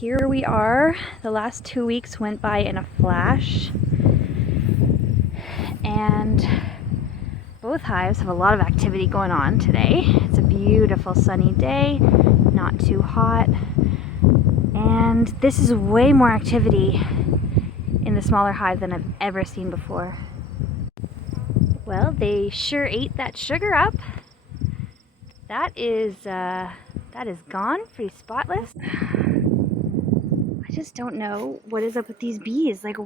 Here we are. The last 2 weeks went by in a flash, and both hives have a lot of activity going on today. It's a beautiful sunny day, not too hot, and this is way more activity in the smaller hive than I've ever seen before. Well, they sure ate that sugar up. That is gone, pretty spotless. I just don't know what is up with these bees. Like,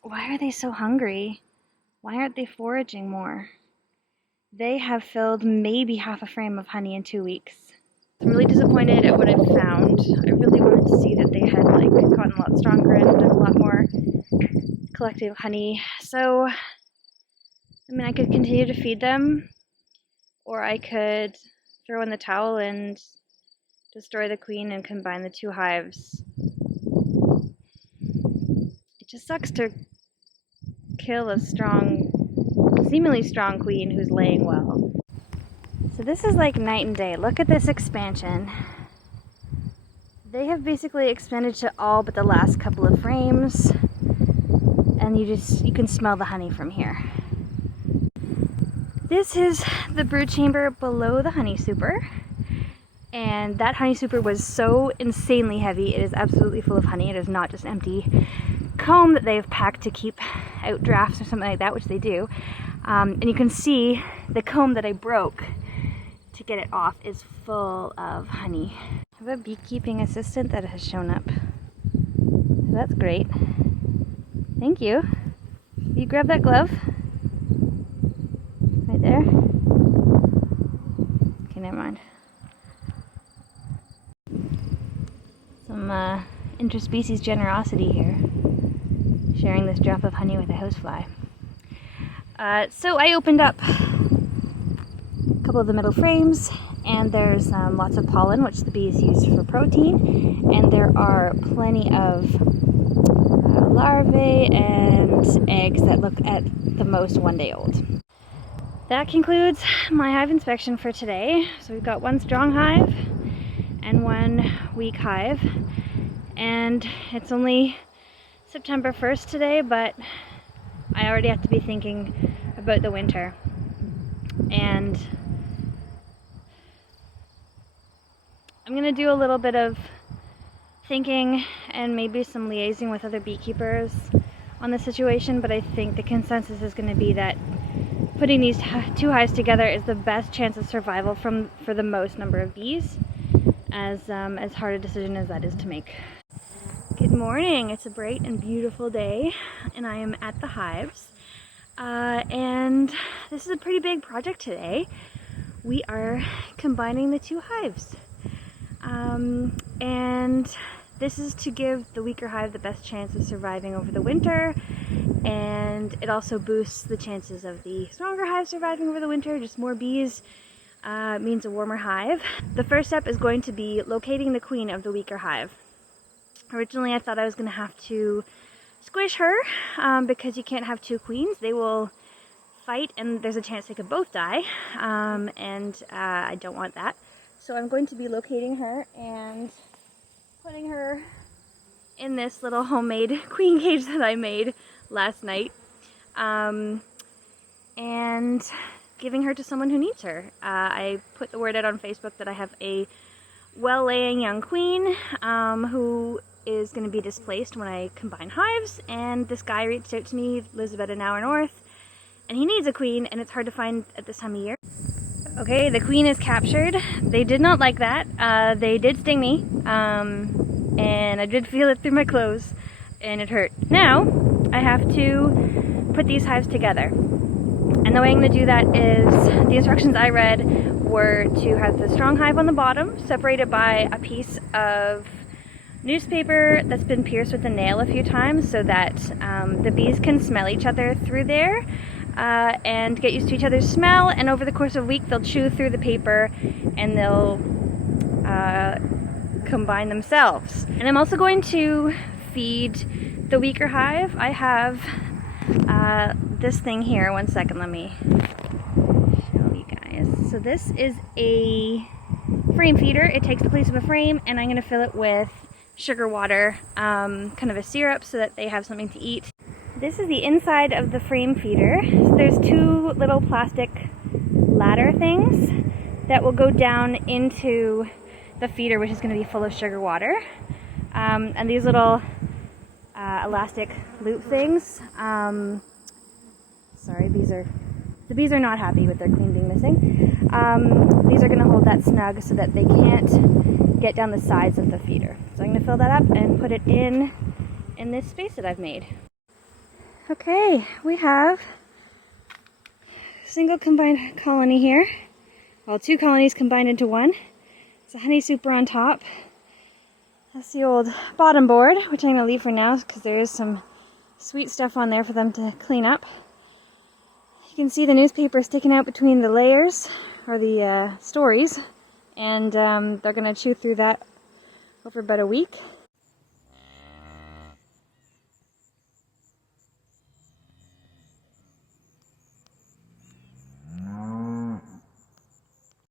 why are they so hungry? Why aren't they foraging more? They have filled maybe half a frame of honey in 2 weeks. I'm really disappointed at what I've found. I really wanted to see that they had gotten a lot stronger and done a lot more collective honey. So, I mean, I could continue to feed them, or I could throw in the towel and destroy the queen and combine the two hives. It just sucks to kill a seemingly strong queen who's laying well. So this is like night and day. Look at this expansion. They have basically expanded to all but the last couple of frames, and you can smell the honey from here. This is the brood chamber below the honey super, and that honey super was so insanely heavy. It is absolutely full of honey. It is not just empty comb that they've packed to keep out drafts or something like that, which they do. And you can see the comb that I broke to get it off is full of honey. I have a beekeeping assistant that has shown up. So that's great. Thank you. Will you grab that glove? Right there? Okay, never mind. Some interspecies generosity here. Sharing this drop of honey with a housefly. So I opened up a couple of the middle frames, and there's lots of pollen, which the bees use for protein, and there are plenty of larvae and eggs that look at the most 1 day old. That concludes my hive inspection for today. So we've got one strong hive and one weak hive, and it's only September 1st today, but I already have to be thinking about the winter. And I'm gonna do a little bit of thinking and maybe some liaising with other beekeepers on the situation, but I think the consensus is gonna be that putting these two hives together is the best chance of survival for the most number of bees, as hard a decision as that is to make. Good morning. It's a bright and beautiful day, and I am at the hives. And this is a pretty big project today. We are combining the two hives. And this is to give the weaker hive the best chance of surviving over the winter, and it also boosts the chances of the stronger hive surviving over the winter. Just more bees means a warmer hive. The first step is going to be locating the queen of the weaker hive. Originally I thought I was going to have to squish her because you can't have two queens. They will fight and there's a chance they could both die, and I don't want that. So I'm going to be locating her and putting her in this little homemade queen cage that I made last night, and giving her to someone who needs her. I put the word out on Facebook that I have a well-laying young queen who is going to be displaced when I combine hives, and this guy reached out to me, lives about an hour north, and he needs a queen, and it's hard to find at this time of year. Okay, the queen is captured. They did not like that. They did sting me, and I did feel it through my clothes, and it hurt. Now, I have to put these hives together. And the way I'm going to do that is, the instructions I read were to have the strong hive on the bottom, separated by a piece of newspaper that's been pierced with a nail a few times so that the bees can smell each other through there and get used to each other's smell, and over the course of a week they'll chew through the paper and they'll combine themselves. And I'm also going to feed the weaker hive. I have this thing here. One second, let me show you guys. So this is a frame feeder. It takes the place of a frame, and I'm going to fill it with sugar water, kind of a syrup, so that they have something to eat. This is the inside of the frame feeder. So there's two little plastic ladder things that will go down into the feeder, which is going to be full of sugar water. And these little elastic loop things. Sorry, the bees are not happy with their queen being missing. These are going to hold that snug so that they can't get down the sides of the feeder. So I'm going to fill that up and put it in this space that I've made. Okay, we have a single combined colony here. Well, two colonies combined into one. It's a honey super on top. That's the old bottom board, which I'm going to leave for now because there is some sweet stuff on there for them to clean up. You can see the newspaper sticking out between the layers, or the stories, and they're going to chew through that over about a week.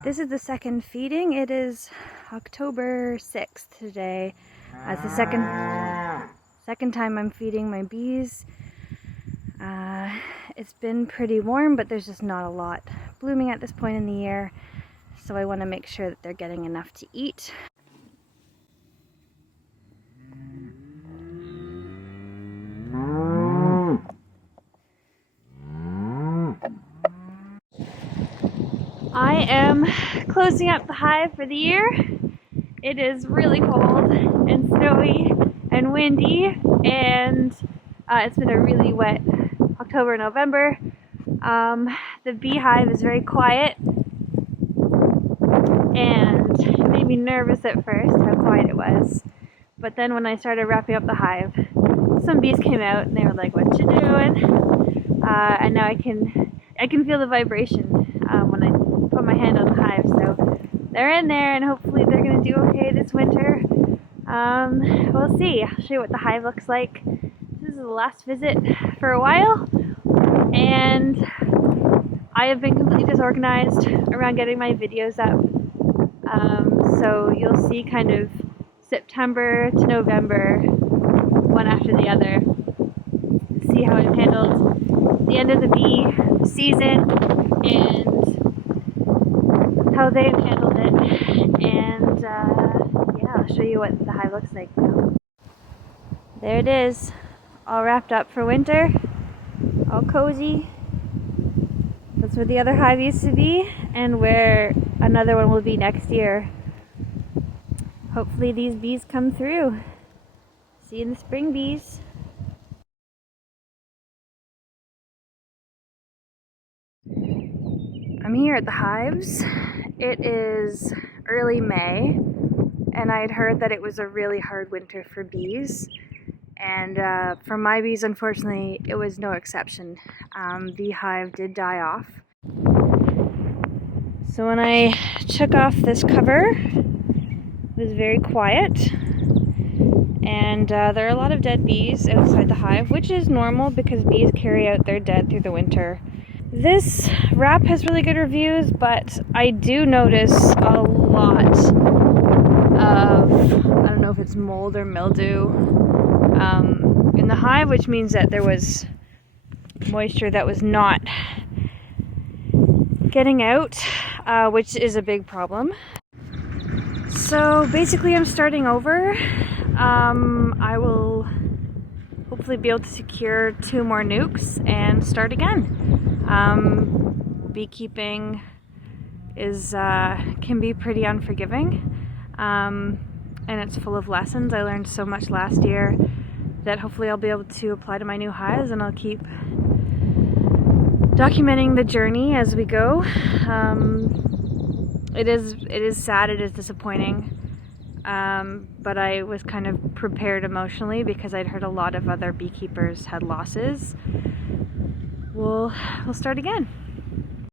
This is the second feeding. It is October 6th today. It's the second time I'm feeding my bees. It's been pretty warm, but there's just not a lot blooming at this point in the year, so I want to make sure that they're getting enough to eat. I am closing up the hive for the year. It is really cold and snowy and windy, and it's been a really wet October, November. The beehive is very quiet, and it made me nervous at first how quiet it was. But then when I started wrapping up the hive, some bees came out and they were like, "What you doing?" And now I can feel the vibration when I put my hand on the hive. So they're in there, and hopefully they're gonna do okay this winter. We'll see. I'll show you what the hive looks like. This is the last visit for a while, and I have been completely disorganized around getting my videos up. So you'll see kind of September to November, one after the other. See how I've handled the end of the bee season and how they've handled it. And yeah, I'll show you what the hive looks like now. There it is, all wrapped up for winter, all cozy. That's where the other hive used to be, and where another one will be next year. Hopefully these bees come through. See you in the spring, bees. I'm here at the hives. It is early May, and I had heard that it was a really hard winter for bees. And for my bees, unfortunately, it was no exception. The hive did die off. So when I took off this cover, it was very quiet. And there are a lot of dead bees outside the hive, which is normal because bees carry out their dead through the winter. This wrap has really good reviews, but I do notice a lot of, I don't know if it's mold or mildew in the hive, which means that there was moisture that was not getting out, which is a big problem. So basically I'm starting over. I will hopefully be able to secure 2 more nukes and start again. Beekeeping is can be pretty unforgiving, and it's full of lessons. I learned so much last year that hopefully I'll be able to apply to my new hives, and I'll keep documenting the journey as we go. It is sad, it is disappointing, but I was kind of prepared emotionally because I'd heard a lot of other beekeepers had losses. We'll start again.